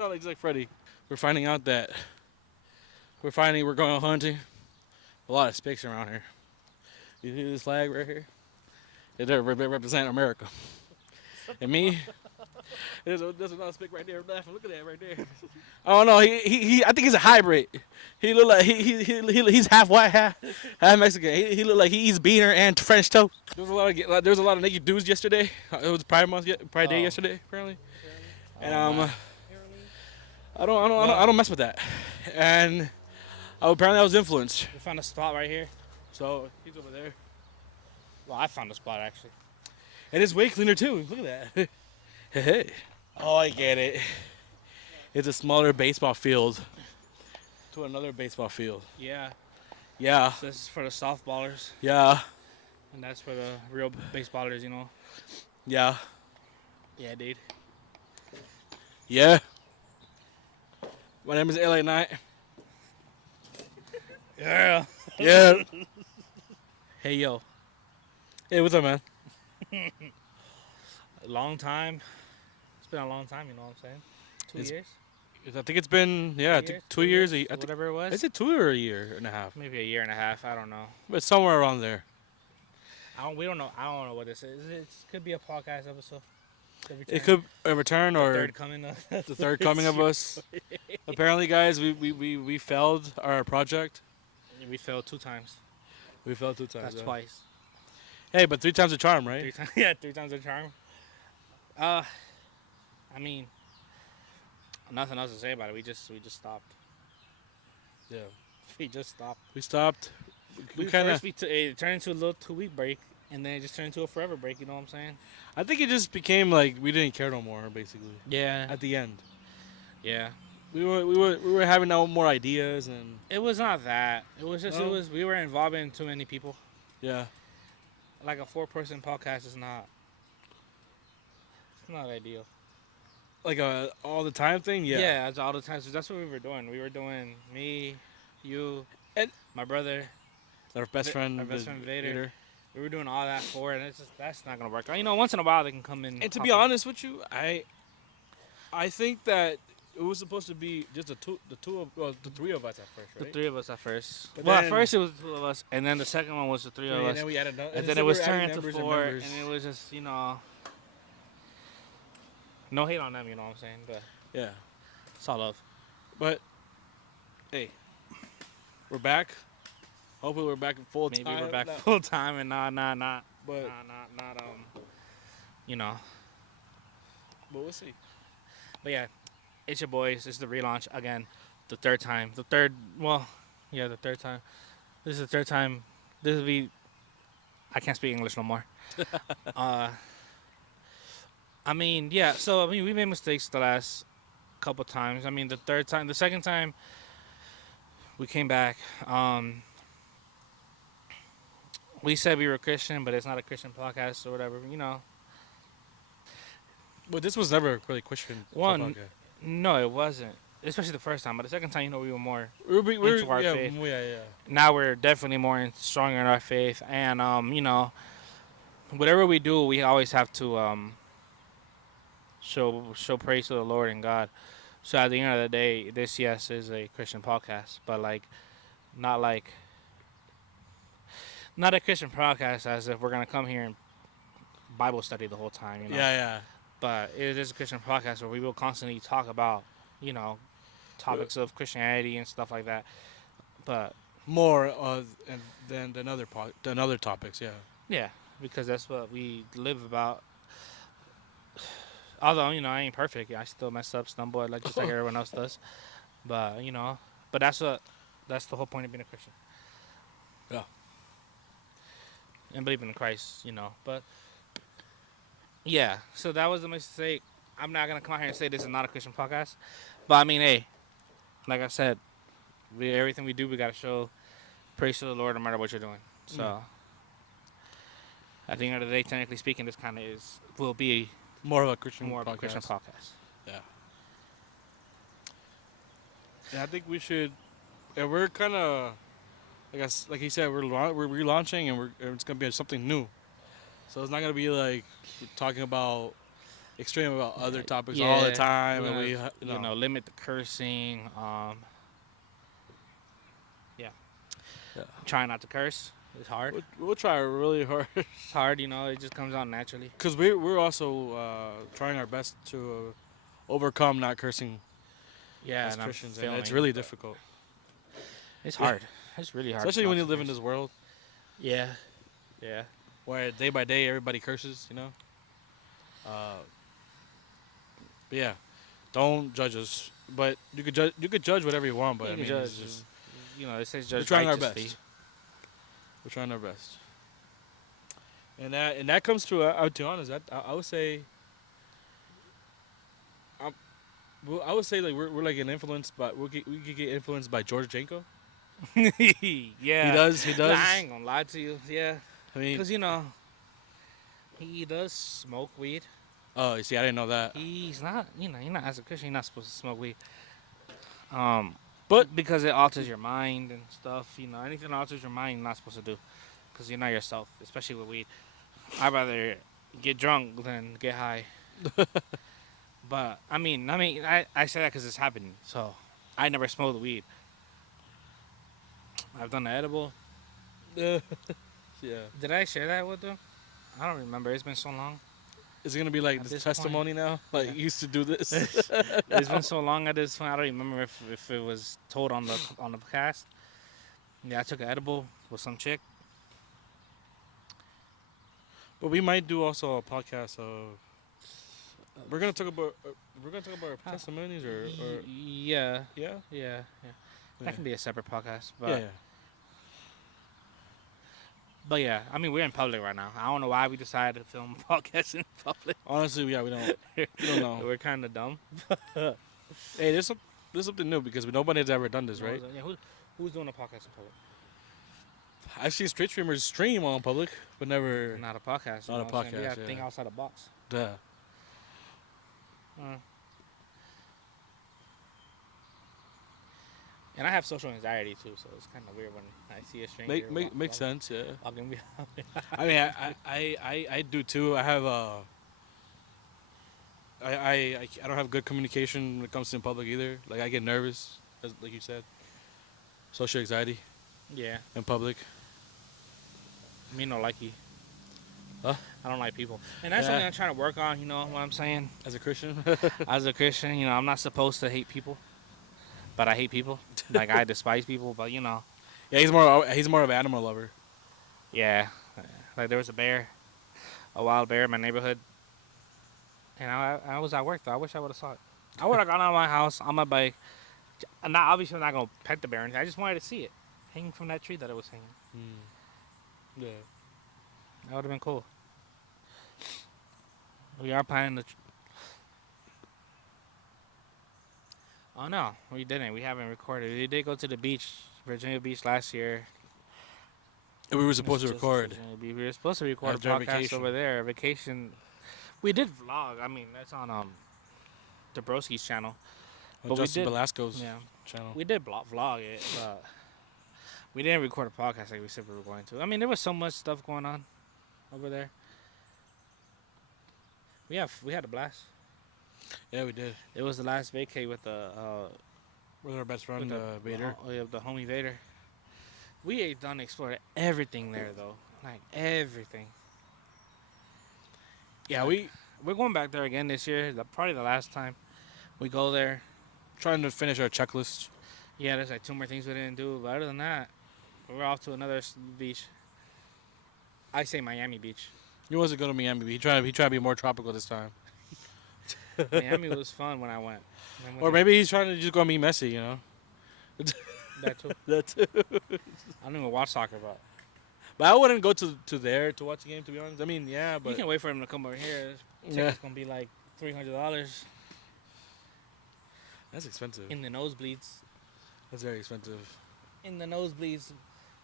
sound like just like Freddy. We're finding out that we're going hunting. A lot of spics around here. You see this flag right here? It represent America. And me, there's another spic right there laughing. Look at that right there. Oh no, he I think he's a hybrid. He look like he's half white, half Mexican. He look like he eats beaner and French toast. There was a lot of naked dudes yesterday. It was Pride month, Pride Day yesterday apparently. And I don't mess with that. And apparently I was influenced. We found a spot right here. So he's over there. Well, I found a spot actually. And it's way cleaner too. Look at that. Hey. Oh, I get it. It's a smaller baseball field to another baseball field. Yeah. Yeah. So this is for the softballers. Yeah. And that's for the real baseballers, you know. Yeah. Yeah, dude. Yeah. My name is LA Knight. Yeah. Yeah. Hey, yo. Hey, what's up, man? A long time. It's been a long time, you know what I'm saying? 2 It's- years? I think it's been 2 years. I think, whatever it was. is it 2 or a year and a half? Maybe a year and a half. I don't know. But somewhere around there. We don't know. I don't know what this is. It could be a podcast episode. It could a return or third coming. the third coming of us. Apparently, guys, we failed our project. We failed 2 times. We failed 2 times. That's twice. Hey, but 3 times a charm, right? 3 times. Yeah, 3 times a charm. I mean, nothing else to say about it. We just stopped. Yeah. We just stopped. We stopped. We kind of. It turned into a little 2-week break, and then it just turned into a forever break. You know what I'm saying? I think it just became like we didn't care no more, basically. Yeah. At the end, Yeah. we were having no more ideas and It was not that. It was just No? we were involving too many people. yeah. Like a 4-person podcast is not. It's not ideal. Like a all the time thing. Yeah. Yeah, it's all the time. So that's what we were doing. We were doing me, you, And- my brother. Our best friend. Our best the friend Vader. We were doing all that for it, and that's not gonna work. You know, once in a while they can come in. And to pop be up. honest with you, I think that it was supposed to be just the three of us at first, The right? 3 of us at first. But Well, at then- first it was the 2 of us, and then the second one was the 3 of And us. then we added another, And then it was turned to 4, and it was just, you know, no hate on them, you know what I'm saying? But yeah. it's all love. But hey, we're back. Hopefully, we're back in full Maybe time. we're back No, full time and not, but you know. we'll see. But yeah, it's your boys. It's the relaunch again, the third time. The third time. This is the third time. This will be. I can't speak English no more. I mean, yeah. So I mean, we made mistakes the last couple times. I mean, the second time, we came back. We said we were Christian, but it's not a Christian podcast or whatever. You know. But this was never really Christian. One, no, it wasn't. Especially the first time, but the second time, you know, we were more we're into our yeah, faith. Yeah. Now we're definitely stronger in our faith, and you know, whatever we do, we always have to show praise to the Lord and God. So at the end of the day, this is a Christian podcast, but not not a Christian podcast as if we're gonna come here and Bible study the whole time, you know. Yeah. But it is a Christian podcast where we will constantly talk about, you know, topics of Christianity and stuff like that. But More than other topics. Yeah. yeah, because that's what we live about. Although, you know, I ain't perfect. I still mess up, stumble, just like everyone else does. But, you know, that's the whole point of being a Christian. Yeah. And believing in Christ, you know. But, yeah, so that was a mistake. I'm not going to come out here and say this is not a Christian podcast. But, I mean, hey, like I said, everything we do, we got to show praise to the Lord no matter what you're doing. So, at the end of the day, technically speaking, this kind of will be More of a Christian more of podcast. a Christian podcast. Yeah, I think we should. Yeah, we're kind of, like he said, we're relaunching, and it's gonna be something new. So it's not gonna be like we're talking about. extreme about other topics all the Yeah, time, we're and gonna, we limit the cursing. Yeah, yeah. try not to curse. It's hard. We'll try really hard It's hard, it just comes out naturally. because we're also trying our best to overcome not cursing Yeah, as and I'm Christians, and it's failing. really difficult, It's hard. It's really hard. especially not when you to live in curse. this world Yeah, yeah. where day by day everybody curses. But yeah, don't judge us. But you could judge. You could judge whatever you want. But You I can mean, judge. it's just It says we're judge trying our righteously. best. We're trying our best. And that comes to to be honest, I would say. Well, I would say like we're like an influence, but we could get influenced by George Janko. Yeah. He does. He does. I ain't gonna lie to you. Yeah, I mean, because he does smoke weed. oh, you see, I didn't know that. He's not. You're not as a Christian. You're not supposed to smoke weed. But Because it alters your mind and stuff. Anything that alters your mind, you're not supposed to do. Because you're not yourself, especially with weed. I'd rather get drunk than get high. But I say that because it's happening. So I never smoked weed. I've done the edible. yeah, Did I share that with them? I don't remember. It's been so long. is it gonna be like At this this testimony now? Like Yeah. you used to do this. It's been so long at this point. I don't remember if it was told on the cast. Yeah, I took an edible with some chick. But we might do also a podcast of. We're gonna talk about our testimonies or Yeah, yeah. yeah. That can be a separate podcast. But Yeah. But yeah, we're in public right now. I don't know why we decided to film a podcast in public. Honestly, yeah, we don't know. We're kind of dumb. Hey, there's something new because nobody's ever done this, right? Yeah, who's doing a podcast in public? I've seen street streamers stream on public, but never. Not a podcast. Not a what I'm saying? We podcast, got to think yeah. outside the box. Duh. And I have social anxiety too, so it's kind of weird when I see a stranger. Makes sense, yeah. Walking behind me. I mean, I do too. I have I don't have good communication when it comes to in public either. Like I get nervous, like you said. Social anxiety Yeah, in public. me no like you. Huh? I don't like people, and that's Yeah. something I'm trying to work on. You know what I'm saying? As a Christian. As a Christian, I'm not supposed to hate people, but I hate people. Like I despise people, but Yeah, he's more of an animal lover. yeah. Like there was a wild bear in my neighborhood, and I was at work though. I wish I would have saw it. I would have gone out of my house on my bike. I'm not obviously I'm not gonna pet the bear. I just wanted to see it hanging from that tree that it was hanging. Yeah. That would have been cool. We are planning to. Oh no, we didn't. We haven't recorded. We did go to the beach, Virginia Beach, last year. We were supposed to It's just record. Virginia Beach. We were supposed to record a After our podcast vacation. over there. Vacation. We did vlog. That's on the Broski's channel. On But we Justin did- Velasco's Yeah, channel. we did vlog it, but we didn't record a podcast like we said we were going to. There was so much stuff going on over there. We had a blast. Yeah, we did. It was the last vacay with the With our best friend, with Vader. the homie Vader. We ain't done explored everything there though, like everything. Yeah, We're going back there again this year. Probably the last time we go there. trying to finish our checklist. Yeah, there's like 2 more things we didn't do, but other than that, we're off to another beach. I say Miami Beach. He wants to go to Miami. But he tried to be more tropical this time. Miami was fun when I went. Or maybe he's trying to just go meet Messi. You know. that too. That's. I don't even watch soccer, but But I wouldn't go to there to watch the game. To be honest, I mean, yeah, but you can wait for him to come over here. yeah, Ticket's gonna be like $300 that's expensive. in the nosebleeds. That's very expensive. In the nosebleeds,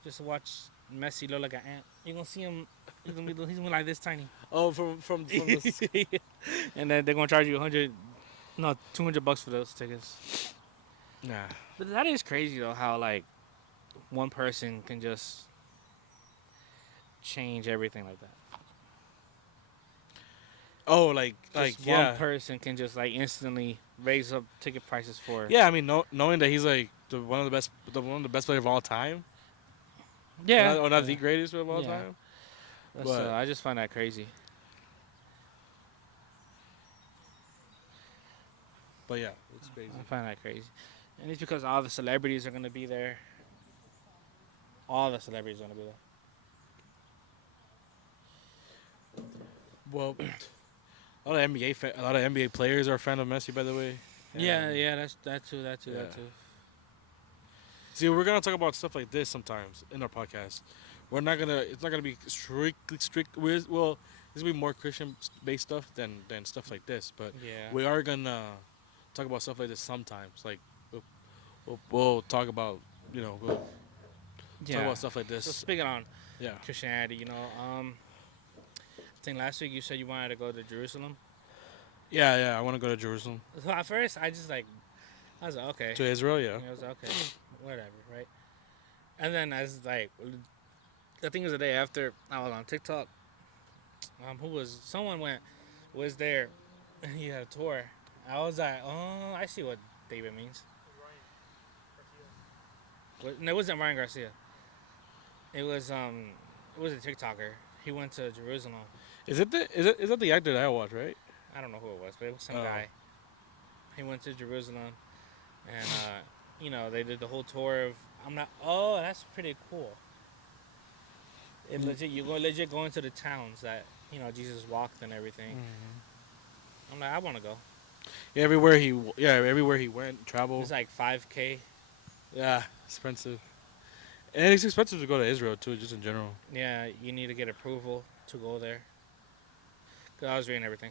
just to watch Messi look like an ant. You're gonna see him. He's gonna be like this tiny. Oh, from the, And then they're gonna charge you $200 for those tickets. nah. But that is crazy though, how like one person can just change everything like that. Oh, like Just one yeah, person can just like instantly raise up ticket prices for. yeah. I mean, knowing that he's like one of the best players of all time, Yeah, or not yeah, the greatest of all yeah. time, That's but I just find that crazy. yeah, it's crazy. I find that crazy, and it's because all the celebrities are gonna be there. All the celebrities are gonna be there. Well, a lot of NBA players are a fan of Messi, by the way. Yeah, And, yeah. That's that too. That too. yeah. That too. See, we're gonna talk about stuff like this sometimes in our podcast. We're not gonna. It's not gonna be strictly strict. Well, this will be more Christian-based stuff than stuff like this. But Yeah. we are gonna talk about stuff like this sometimes. Like we'll talk about we'll talk Yeah. about stuff like So this. speaking on Yeah. Christianity, I think last week you said you wanted to go to Jerusalem. Yeah, yeah. I want to go to Jerusalem, So at first I just like I was like okay. to Israel. Yeah. I was like okay, whatever, right? And then as like I think it was the day after I was on TikTok. Who was someone was there and he had a tour. I was like, oh, I see what David means. No, it wasn't Ryan Garcia. It was a TikToker. He went to Jerusalem. Is that the actor that I watch, right? I don't know who it was, but it was some Oh. guy. He went to Jerusalem, and they did the whole tour of. I'm not. Oh, that's pretty cool. It legit, you go legit go into the towns that Jesus walked and everything. I'm like, I want to go. Yeah, everywhere he went, traveled. It's like 5K. Yeah, expensive. And it's expensive to go to Israel too, just in general. Yeah, you need to get approval to go there. Cause I was reading everything.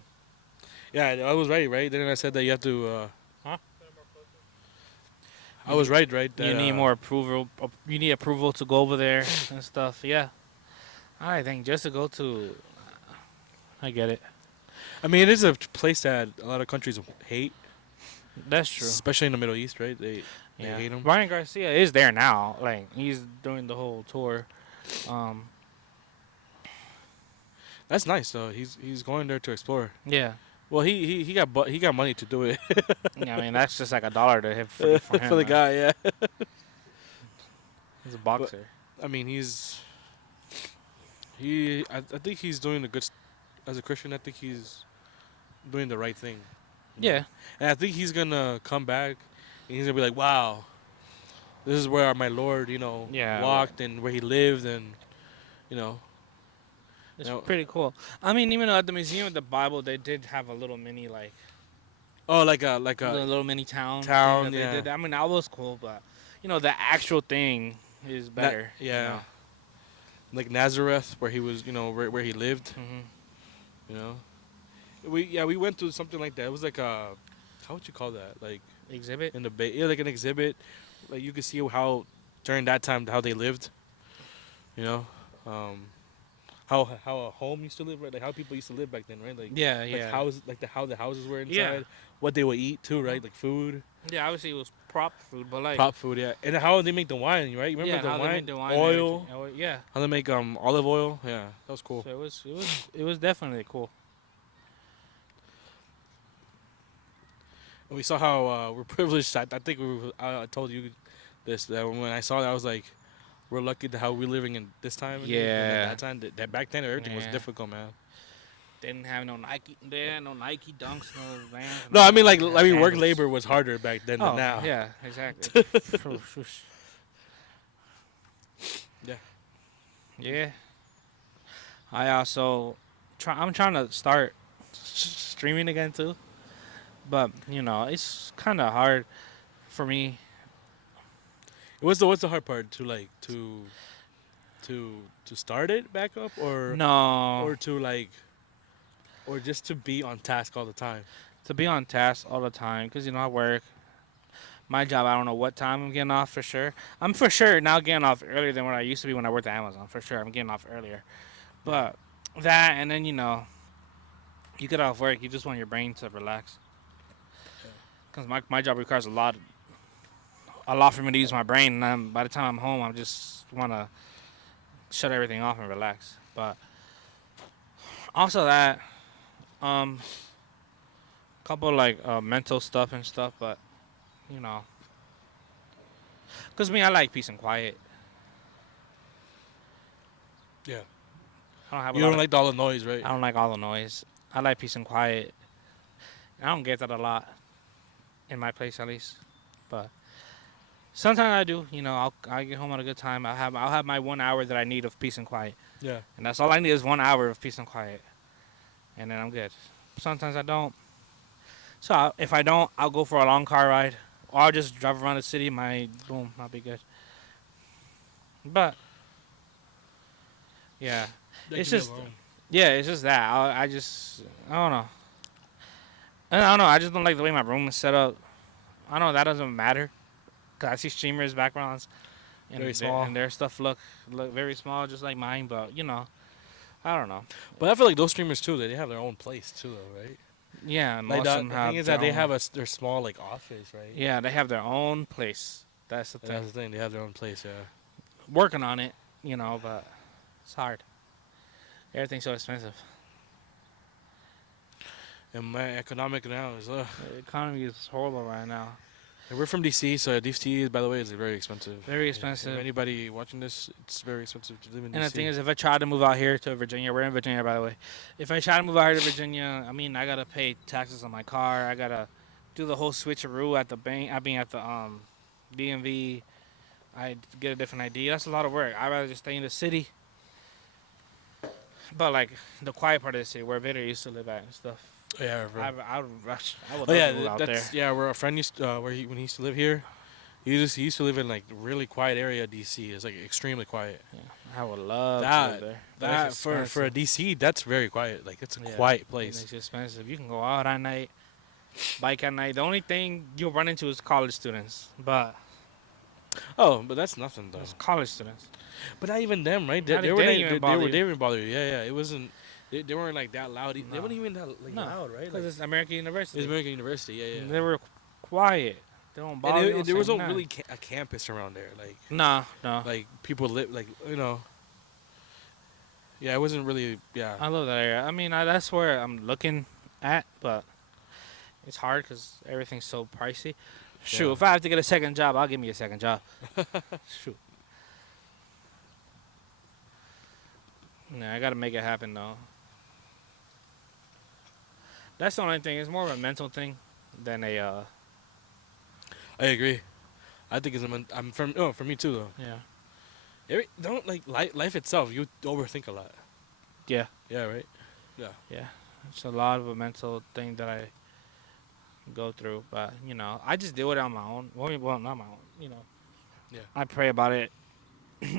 Yeah, I was right? Then I said that you have to. Huh? I was right? That, You need more approval. You need approval to go over there and stuff. Yeah. I think just to go to. I get it. I mean, it is a place that a lot of countries hate, That's true. especially in the Middle East, right? They Yeah. hate him. Ryan Garcia is there now. Like he's doing the whole tour. That's nice though. He's going there to explore. Yeah. Well, he got money to do it Yeah. I mean, that's just like $1 to him for him. for the right? guy. Yeah. He's a boxer. I mean, I think he's doing as a Christian. I think he's doing the right thing. Yeah. And I think he's gonna come back, and he's gonna be like, "Wow, this is where my Lord, Yeah, walked and where he lived, and you know, It's No. pretty cool. I mean, even though at the Museum of the Bible, they did have a little mini oh, like a a little mini town. town, thing that yeah. they did. I mean, that was cool, but the actual thing is better. yeah, like Nazareth, where he was, where he lived, you know. We went to something like that. It was like how would you call that? Like Exhibit. in the bay, yeah, like an exhibit. Like you could see how during that time how they lived, you know, how a home used to live, right? Like how people used to live back then, right? Like Yeah, like yeah. houses, like how the houses were inside, Yeah. what they would eat too, right? Like food, Yeah, obviously it was prop food, but like prop food, yeah, and how they make the wine, right? You remember yeah, the how wine, they made the wine, and oil, everything. Oh, yeah. how they make olive oil, yeah, that was cool. So it was definitely cool. And we saw how we're privileged. I think I told you this that when I saw that I was like, we're lucky to how we're living in this time. And Yeah. at that time, that back then everything was Yeah. difficult, man. They didn't have no Nike there, no Nike dunks, no Vans. No, I mean like work sandals. labor was harder back then Oh, than now. yeah, exactly. Yeah. Yeah. I also I'm trying to start streaming again too, but it's kind of hard for me. What's the hard part to like to start it back up or No, or to like or just to be on task all the time? to be on task all the time because I work. My job, I don't know what time I'm getting off for sure. I'm for sure now getting off earlier than what I used to be when I worked at Amazon. For sure, I'm getting off earlier. But that, and then you get off work, you just want your brain to relax. Because my job requires a lot for me to use my brain. And by the time I'm home, I just want to shut everything off and relax. But also that, Couple like mental stuff and stuff, but you know, cause me, I like peace and quiet. Yeah. I don't have a You lot don't of. like all the noise, right? I don't like all the noise. I like peace and quiet. I don't get that a lot in my place, at least. But sometimes I do. You know, I get home at a good time. I'll have my 1 hour that I need of peace and quiet, Yeah. and that's all I need is 1 hour of peace and quiet, and then I'm good. Sometimes I don't. So if I don't, I'll go for a long car ride, or I'll just drive around the city. Boom, I'll be good. But yeah, That it's can be just alone. yeah, it's just that I don't know. I don't know. I just don't like the way my room is set up. I know that doesn't matter. Cause I see streamers backgrounds, Very and small. their stuff look very small, just like mine. But I don't know. But I feel like those streamers too, they have their own place too, though, right? Yeah, Like most of them the thing have is their that they own. have their small like office, right? Yeah, they have their own place. That's the And thing. that's the thing. They have their own place. Yeah. Working on it, but it's hard. Everything's so expensive. And my economic now is The economy is horrible right now. And we're from DC, so DC, by the way, is very expensive. Very If expensive. anybody watching this, it's very expensive to live in DC. And the thing is, if I try to move out here to Virginia, we're in Virginia, by the way. If I try to move out here to Virginia, I mean, I gotta pay taxes on my car. I gotta do the whole switcheroo at the bank. I mean, at the DMV. I get a different ID. That's a lot of work. I'd rather just stay in the city. But like the quiet part of the city, where Vader used to live at and stuff. Yeah, I would oh love yeah, to move out there. that's yeah. Where a friend used when he used to live here, he used to live in like really quiet area. DC It's like extremely quiet. Yeah, I would love to That live there. But that it's for a expensive. DC, that's very quiet. Like it's a Yeah, quiet and place. it's expensive. You can go out at night, bike at night. The only thing you'll run into is college students, but Oh, but that's nothing though. it's college students. But not even them, right? Not- They they were didn't they, even they, bother were you. they didn't bother you. Yeah, yeah. It wasn't. They weren't like that loud. They No. weren't even that like No, loud, right? because Like, it's American University. it's American University. Yeah, yeah. They were quiet. They don't bother. And they don't there say was no nothing. really a campus around there. No. Like people live like Yeah, it wasn't really. Yeah. I love that area. I mean, that's where I'm looking at, but it's hard because everything's so pricey. Shoot, Yeah. if I have to get a second job, I'll give me a second job. Shoot. Yeah, I gotta make it happen though. That's the only thing. It's more of a mental thing than a I agree. I think I'm from. Oh, for me too though. yeah. Don't like life itself. You overthink a lot. Yeah. Yeah. Right. Yeah. It's a lot of a mental thing that I go through, but I just deal with it on my own. Well, not my own. Yeah. I pray about it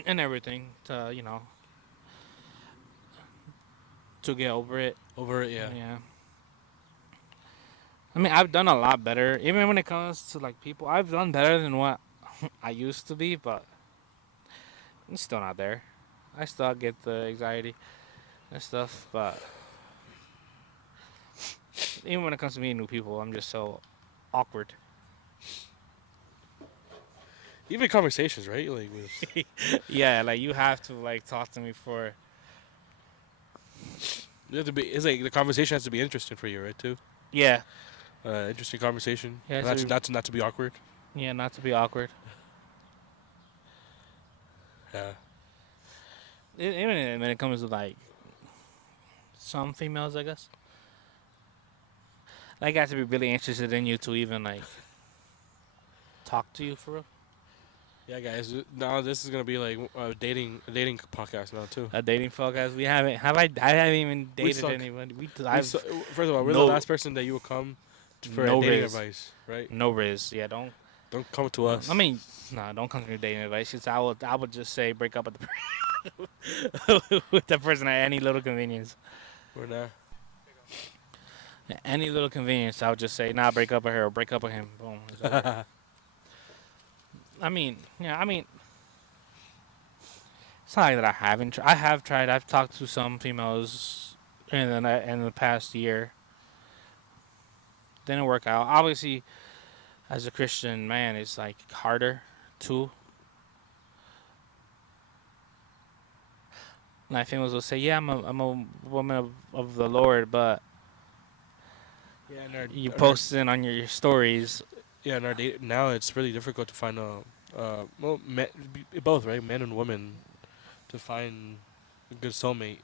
and everything to to get over it. Over it. Yeah. Yeah. I mean, I've done a lot better. Even when it comes to like people, I've done better than what I used to be, but I'm still not there. I still get the anxiety and stuff, but even when it comes to meeting new people, I'm just so awkward. Even conversations, right? Like with Yeah, like you have to like talk to me for you have to be. It's like the conversation has to be interesting for you, right? Too. yeah, Interesting conversation. Yeah, Not so- not to be awkward. yeah, not to be awkward. Yeah. Even when it comes to like some females, I guess. Like, I have to be really interested in you to even like talk to you for real. Yeah, guys. Now this is gonna be like a dating podcast now too. A dating podcast. We haven't. I haven't even We dated suck. anybody. First of all, we're the no- last person that you will come for no dating riz. advice, right? No riz. Yeah, don't. Don't come to us. I mean, nah, don't come to me dating advice. 'Cause I would just say break up with the with the person at any little convenience. we're not. Any little convenience, I would just say, nah, break up with her or break up with him. Boom. It's over. I mean, it's not like that I haven't. I have tried. I've talked to some females in the past year. Didn't work out. Obviously, as a Christian man, it's like harder too. Like females will say, "Yeah, I'm a woman of the Lord," but Yeah, and you our post it on your stories. yeah, in our day now it's really difficult to find well, both right, men and women, to find a good soulmate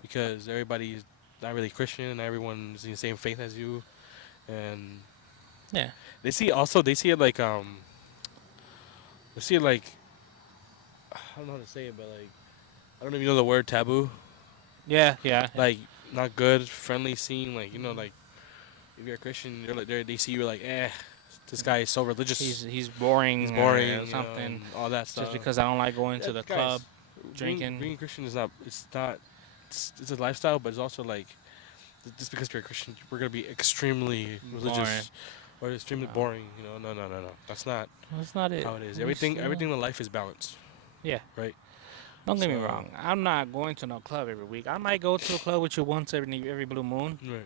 because everybody's not really Christian, everyone's in the same faith as you, and Yeah. they see it like they see it like I don't know how to say it, but like I don't know if you know the word taboo, Yeah. Yeah. Yeah. like not good, friendly scene, like you know, like if you're a Christian, they're like they see you like this guy is so religious, He's he's boring or boring, you know, something. and all that Just stuff. because I don't like going to That, the club, guys, drinking. being Christian is not. It's not. It's a lifestyle, but it's also like just because you're a Christian, we're gonna be extremely Boring. religious or extremely No, boring. You know, no. That's not that's not it. how it is. We still, Everything in life is balance, yeah. right? Don't get me So, wrong. I'm not going to no club every week. I might go to a club with you once every blue moon, right.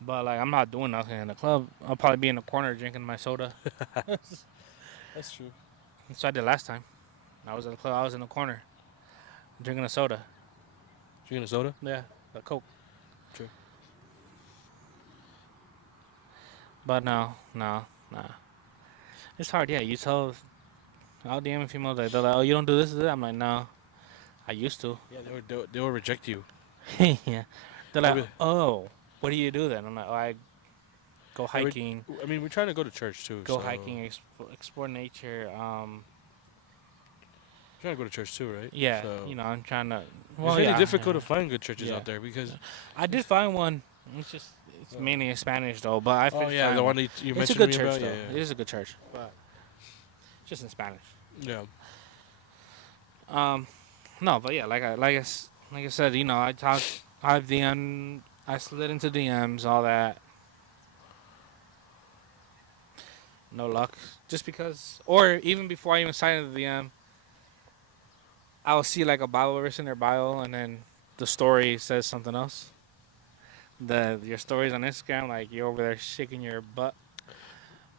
but like I'm not doing nothing in the club. I'll probably be in the corner drinking my soda. That's true. That's what I did last time. I was in the club. I was in the corner drinking a soda. Drinking a soda. Yeah, a Coke. True. But no, no, nah. It's hard. Yeah, you tell. I'll DM females like they're like, oh, you don't do this, I'm like, no, I used to. Yeah, they will reject you. Yeah. They're like, Every, oh, what do you do then? I'm like, oh, I go every, hiking, I mean, we're trying to go to church too. go So hiking, explore nature. we're trying to go to church too, right? Yeah, So you know, I'm trying to. it's Well, really yeah, difficult yeah, to find good churches yeah. out there because I did find one. It's just it's mainly in Spanish though, but I oh did yeah, find the one. one that you It's a mentioned good to me church about. though. Yeah, It is a good church, but just in Spanish. yeah. Um, no, but yeah, like I said, you know, I talked, I've DM, I slid into DMs, all that. No luck, just because, or even before I even signed the DM, I'll see like a Bible verse in their bio, and then the story says something else. Your stories on Instagram, like you're over there shaking your butt.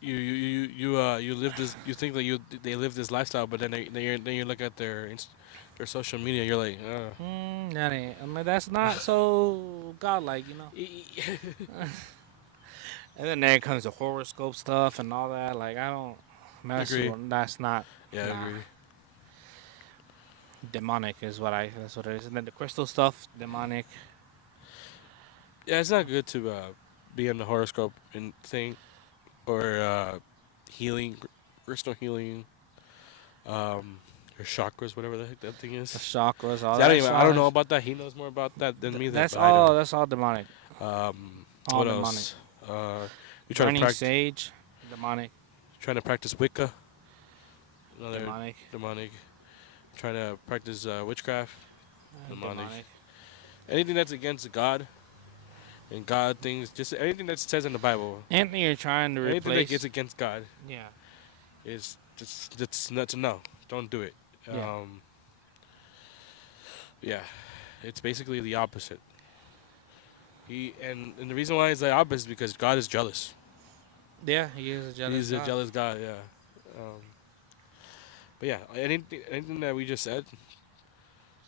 You live this. You think that they live this lifestyle, but then you look at their social media. You're like, That ain't. I'm like, that's not so godlike, you know. And then there comes the horoscope stuff and all that. Like I don't mess agree. with. That's not. Yeah, I Nah. agree. Demonic is what I. That's what it is. And then the crystal stuff, demonic. Yeah, it's not good to be in the horoscope and thing or healing, crystal healing, or chakras, whatever the heck that thing is. The chakras, all See, that. I don't know about that. He knows more about that than me. That's But I all. don't. That's all demonic. All What demonic. else? We try to Burning practice. sage, demonic. Trying to practice Wicca. Another Demonic. demonic. Trying to practice witchcraft. Demonic. Demonic. Anything that's against God and God things, just anything that says in the Bible, Anything you're trying to anything that replace. gets against God Yeah. is just it's not to know. Don't do it. Yeah. Yeah, it's basically the opposite. And the reason why it's the opposite is because God is jealous. Yeah, he is a jealous He's God. a jealous God. Yeah. But yeah, anything that we just said,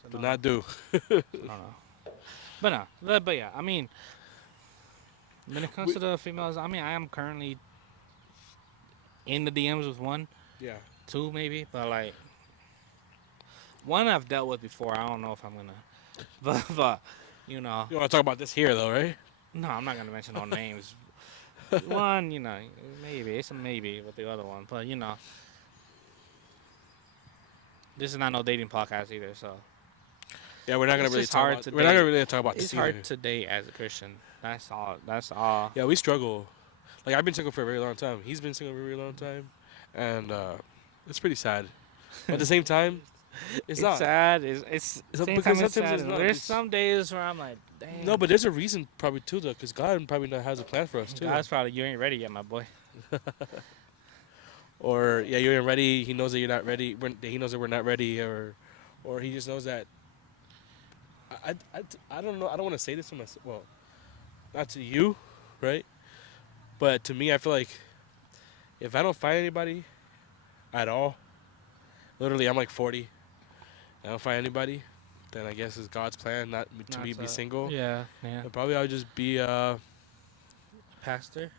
So do no, not do. I don't know. But no. But yeah, I mean, when it comes We- to the females, I mean, I am currently in the DMs with one, Yeah. two maybe, but like one I've dealt with before. I don't know if I'm gonna, but you know, You want to talk about this here though, right? no, I'm not gonna mention no names. One, you know, maybe it's a maybe with the other one, but you know, this is not no dating podcast either, so Yeah, we're not gonna It's really just talk hard about. to We're not date. gonna really talk about it's this hard either. to date as a Christian. That's all. That's all. Yeah, we struggle. Like I've been single for a very long time. He's been single for a very long time, and it's pretty sad. But at the same time, it's not. sad. It's So- same because time it's sometimes sad. it's not. There's It's- some days where I'm like, damn. No, but there's a reason probably too, though, because God probably has a plan for us too. God's probably you ain't ready yet, my boy. Or yeah, you ain't ready. He knows that you're not ready. He knows that we're not ready, or he just knows that. I don't know. I don't want to say this to myself. Well, not to you, right? But to me, I feel like if I don't find anybody at all, literally, I'm like 40. I don't find anybody, then I guess it's God's plan not to me be single. Yeah, yeah. And probably I'll just be Pastor.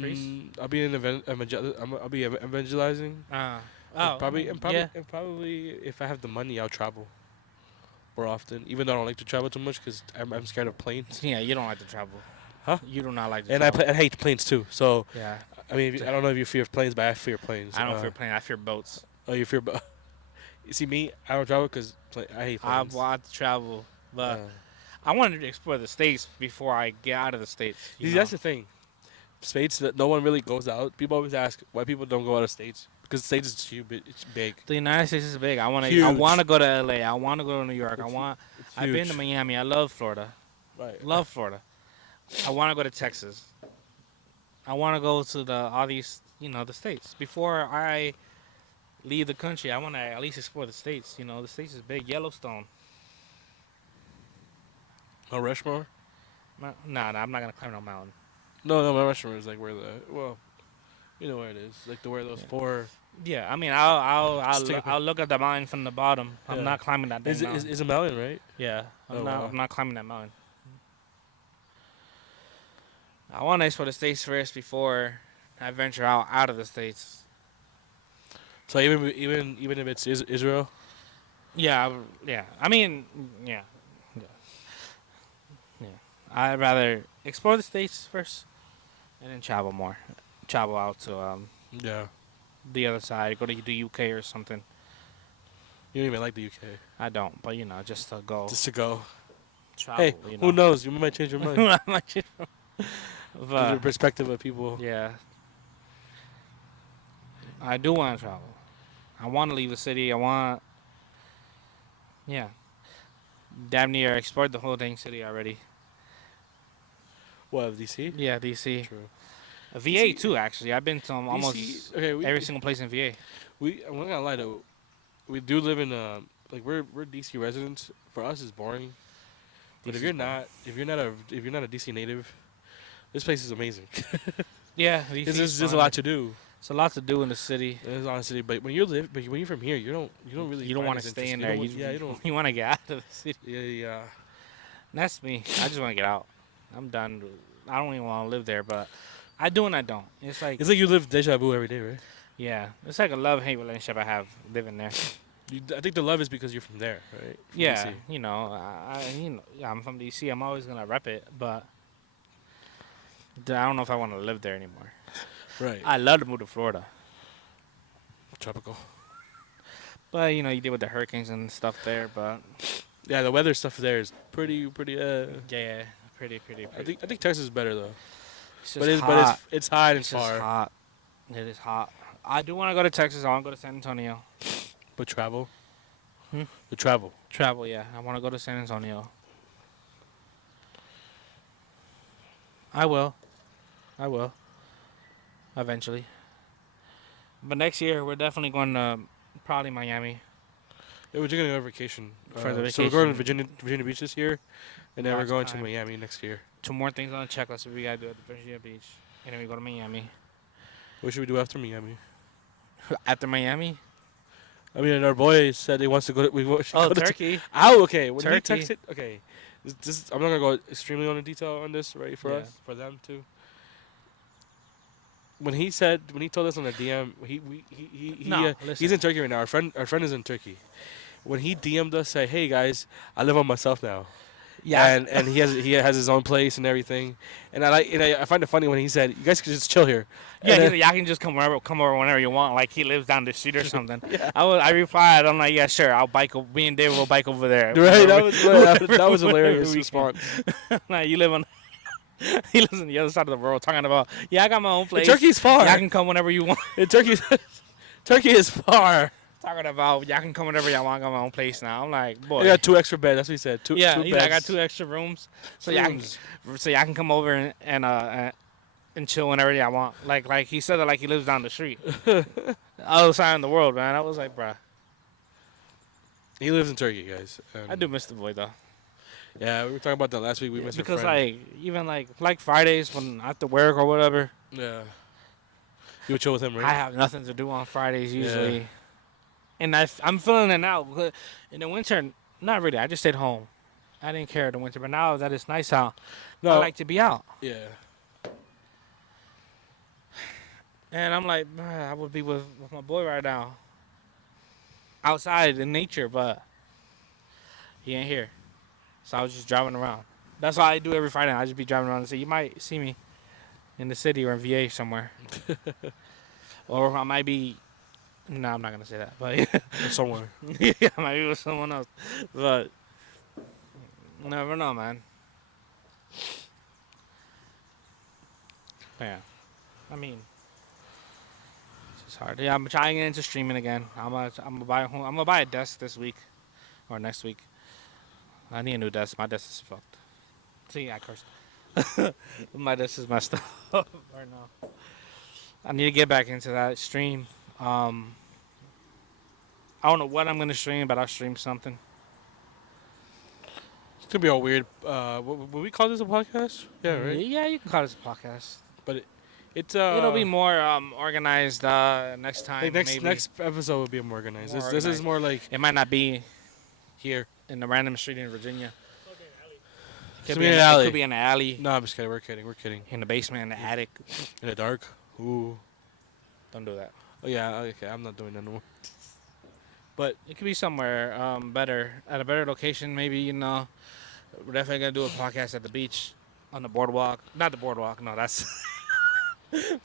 Priest? I'll be an I'll be evangelizing. Uh, And oh, I probably mean, and probably yeah. and probably if I have the money, I'll travel more often. Even though I don't like to travel too much because I'm scared of planes. Yeah, you don't like to travel. Huh? You do not like to And travel. I hate planes too. So Yeah. I mean, I don't know if you fear planes, but I fear planes. I don't fear planes. I fear boats. Oh, you fear? You see me? I don't travel because I hate I planes. want to travel, but Uh, I wanted to explore the states before I get out of the states. You see, know? that's the thing. States that no one really goes out. People always ask why people don't go out of states because states is huge. It's big. The United States is big. I want to. I Huge. want to go to LA. I want to go to New York. It's I've been to huge. Miami. I love Florida. Right. Love Florida. I want to go to Texas. I want to go to all these, the states. Before I leave the country, I want to at least explore the states. You know, the states is big. Yellowstone. Mount Rushmore? Nah, I'm not gonna climb no mountain. No, Mount Rushmore is like where you know where it is, like where those Yeah. four. Yeah, I mean, I'll Stick with- I'll look at the mountain from the bottom. I'm Yeah. not climbing that dang mountain. Is a mountain, right? Yeah, Oh, wow. I'm not climbing that mountain. I want to explore the states first before I venture out of the states. So even if it's Israel, Yeah, yeah. I mean, yeah. I'd rather explore the states first, and then travel more. Travel out to yeah, the other side. Go to the UK or something. you don't even like the UK. I don't, but just to go Just to go. travel. Hey, who knows? You might change your mind. There's a But perspective of people. yeah, I do want to travel. I want to leave the city. Yeah, damn near explored the whole dang city already. What, DC? Yeah, DC. True. VA DC too, actually. I've been to almost Okay, every single place in VA. I'm not gonna lie though. We do live in like we're DC residents. For us, it's boring. But DC's if you're not a DC native, this place is amazing. Yeah, There's just a lot to do. It's a lot to do in the city. There's honestly, but when you're from here, you don't really. You don't find want this to stay in interesting. there. You don't. You want to get out of the city. Yeah. That's me. I just want to get out. I'm done. I don't even want to live there, but I do and I don't. It's like, It's like you live deja vu every day, right? yeah, it's like a love-hate relationship I have living there. I think the love is because you're from there, right? From Yeah, DC. yeah, I'm from DC. I'm always gonna rep it, but I don't know if I want to live there anymore. Right. I love to move to Florida, Tropical. but you deal with the hurricanes and stuff there. But Yeah, the weather stuff there is pretty. yeah, pretty. I think Texas is better though. It's But just hot. it's hot and It's just far. hot. It is hot. I do want to go to Texas. I want to go to San Antonio. But travel. Hmm? The travel. Travel, yeah. I want to go to San Antonio. I will. Eventually. But next year, we're definitely going to probably Miami. Yeah, we're gonna go on vacation. For the So we're going to vacation. Virginia Beach this year, and then we're Last going time. to Miami next year. 2 more things on the checklist we got to do at the Virginia Beach. And then we go to Miami. What should we do after Miami? After Miami? I mean, our boy said he wants to go. Should Oh, go to Turkey. Okay. When Turkey. he texted, okay, I'm not gonna go extremely on the detail on this, right? For Yeah. us, for them too. When he told us on the DM, he's listen. in Turkey right now. Our friend is in Turkey. When he DM'd us, say, "Hey guys, I live on myself now." Yeah. And he has his own place and everything. And I find it funny when he said, "You guys can just chill here." Yeah, And he's then- like, y'all can just come over whenever you want. Like, he lives down the street or something. Yeah. I replied, I'm like, yeah, sure. I'll bike. Me and David will bike over there. Right, Whenever that was whenever hilarious we response. can. Like, you live on. He lives on the other side of the world, talking about, yeah, I got my own place. Turkey's far. Y'all can come whenever you want. Turkey is far. Talking about, y'all can come whenever y'all want. I got my own place now. I'm like, boy. I got 2 extra beds. That's what he said. Two Yeah, two he's like, I got beds. 2 extra rooms, so y'all can come over and chill whenever y'all want. Like he said it like he lives down the street, other side of the world, man. I was like, bruh, He lives in Turkey, guys. And I do miss the boy though. Yeah, we were talking about that last week. We missed Because your friend. like even like Fridays when after work or whatever, Yeah. You would chill with him, right? I have nothing to do on Fridays Yeah. usually, and I'm feeling it now. In the winter, not really. I just stayed home. I didn't care in the winter, but now that it's nice out, I No. like to be out. Yeah. And I'm like, "Man, I would be with my boy right now, outside in nature, but he ain't here. So I was just driving around. That's all I do every Friday. I just be driving around the city. You might see me in the city or in VA somewhere, or I might be. No, I'm not gonna say that, but Somewhere. yeah, I might be with someone else. But you never know, man. Yeah, I mean, it's just hard. Yeah, I'm trying to get into streaming again. I'm gonna buy a home. I'm gonna buy a desk this week or next week. I need a new desk. My desk is fucked. See, I cursed. My desk is messed up right now. I need to get back into that stream. I don't know what I'm gonna stream, but I'll stream something. It's gonna be all weird. Would we call this a podcast? Yeah, right. Yeah, you can call this a podcast. It's It'll be more organized next time. like next maybe. next episode will be more organized. More This is organized. more like It might not be here. in the random street in Virginia. It's Could be be, in in, an alley. it could be in an alley, No, I'm just kidding. We're kidding. We're kidding. in the basement, in the attic. In the dark. Ooh. Don't do that. Oh yeah. Okay. I'm not doing that no more. But it could be somewhere better, at a better location. Maybe we're definitely gonna do a podcast at the beach, on the boardwalk. Not the boardwalk. No, that's.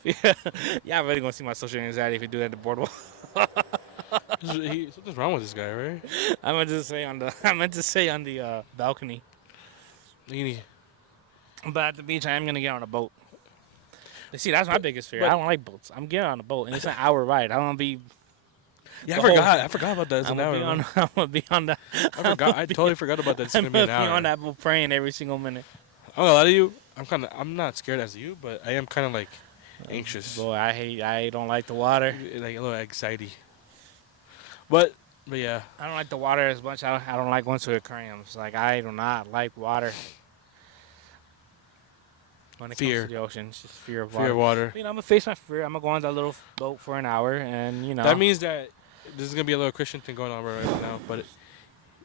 Yeah, I'm really gonna see my social anxiety if you do that at the boardwalk. Something's wrong with this guy, right? I meant to say on the. I meant to say on the balcony. But at the beach, I am gonna get on a boat. You see, that's my biggest fear. but- I don't like boats. I'm getting on a boat, and it's an hour ride. I don't be. Yeah, The I whole forgot. thing. I forgot about that. It's I'm an gonna, hour. be on, I'm gonna be on that. I forgot. I totally forgot about that. It's I'm gonna be an gonna be hour. on that boat praying every single minute. I'm gonna lie to you. I'm not scared as you, but I am kind of like anxious. Boy, I don't like the water. Like a little anxiety. But yeah. I don't like the water as much. I don't like going to aquariums. Like, I do not like water. When it Fear. comes to the ocean, it's just fear of water. Fear of water. I'm gonna face my fear. I'm gonna go on that little boat for an hour, and That means that this is gonna be a little Christian thing going on right now. But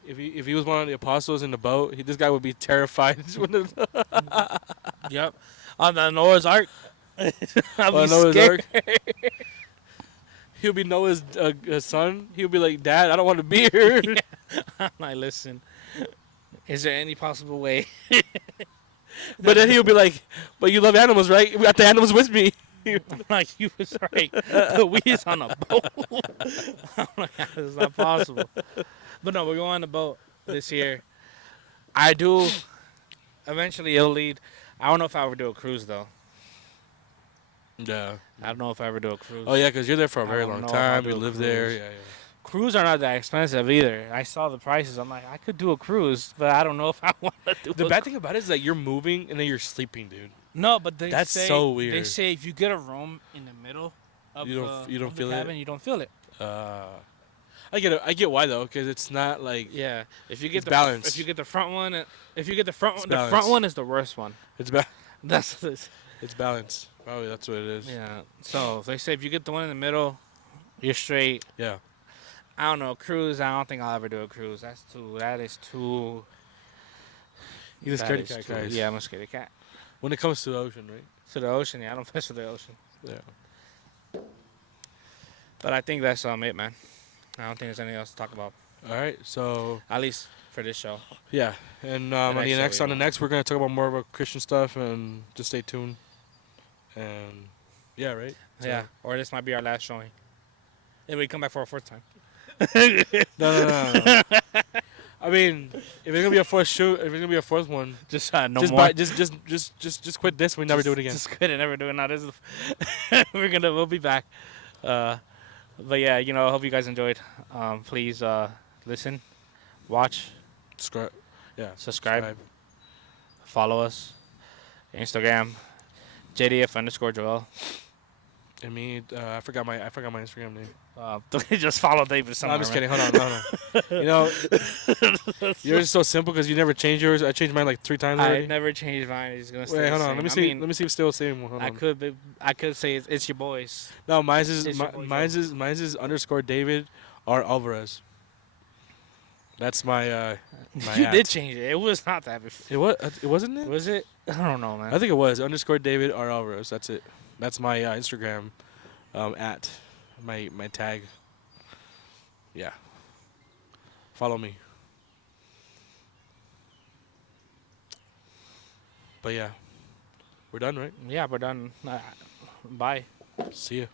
if he was one of the apostles in the boat, this guy would be terrified. Yep, on the Noah's Ark. I'll be On Noah's scared. He'll be Noah's son. He'll be like, Dad, I don't want to be here. I'm like, listen, is there any possible way? But then he'll be like, but you love animals, right? We got the animals with me. I'm like, you was right. But we is on a boat. I'm like, it's not possible. But no, we're going on the boat this year. I do. Eventually, it'll lead. I don't know if I ever do a cruise though. Yeah. I don't know if I ever do a cruise. Oh yeah, because you're there for a I very don't long know if I'll time. do You a live there. cruise. Yeah, Cruise are not that expensive either. I saw the prices. I'm like, I could do a cruise, but I don't know if I want to do. The a bad thing about it is that you're moving and then you're sleeping, dude. No, but they That's say, so They weird. say if you get a room in the middle of You don't- the, you don't of the feel it? cabin, you don't feel it. I get it. I get why though, because it's not like Yeah, if you get It's the balanced. if you get the front one, if you get the front It's one, the front balanced. one is the worst one. it's That's it's balanced. Probably that's what it is. yeah. So they say if you get the one in the middle, you're straight. Yeah. I don't know, cruise. I don't think I'll ever do a cruise. That is too. He's a that scaredy is cat, too- guys. Yeah, I'm a scaredy cat. When it comes to the ocean, right? To the ocean, yeah, I don't mess with the ocean. Yeah. But I think that's it, man. I don't think there's anything else to talk about. All right. So At least for this show. yeah, and on next show, the next, we're gonna talk about more about Christian stuff, and just stay tuned. And yeah, right. So- Yeah. Or this might be our last showing. Then we come back for a fourth time. No. I mean, if it's gonna be a fourth shoot, if it's gonna be a fourth one, Just no just more. buy, just quit this. We never do it again. Just quit and never do it. Now this is we'll be back. But yeah, I hope you guys enjoyed. Please listen, watch, Subscribe. Yeah. subscribe, follow us, Instagram, JDF_Joel. And me, I forgot my Instagram name. Just follow David No, somewhere. I'm just man. kidding. Hold on. Yours is so simple because you never change yours. I changed mine like 3 times I already. never changed mine. It's gonna stay Wait, the hold on. same. Let me I see. mean, Let me see if it's still the same one. Hold I on. could say it's your boys. No, mine's is It's your boy mine's is _ David R Alvarez. That's my my You at. did change it. It was not that before. It wasn't it? Was it? I don't know, man. I think it was _ David R Alvarez. That's it. That's my Instagram. at my tag. Yeah. Follow me. But yeah, we're done, right? Yeah, we're done. Bye. See ya.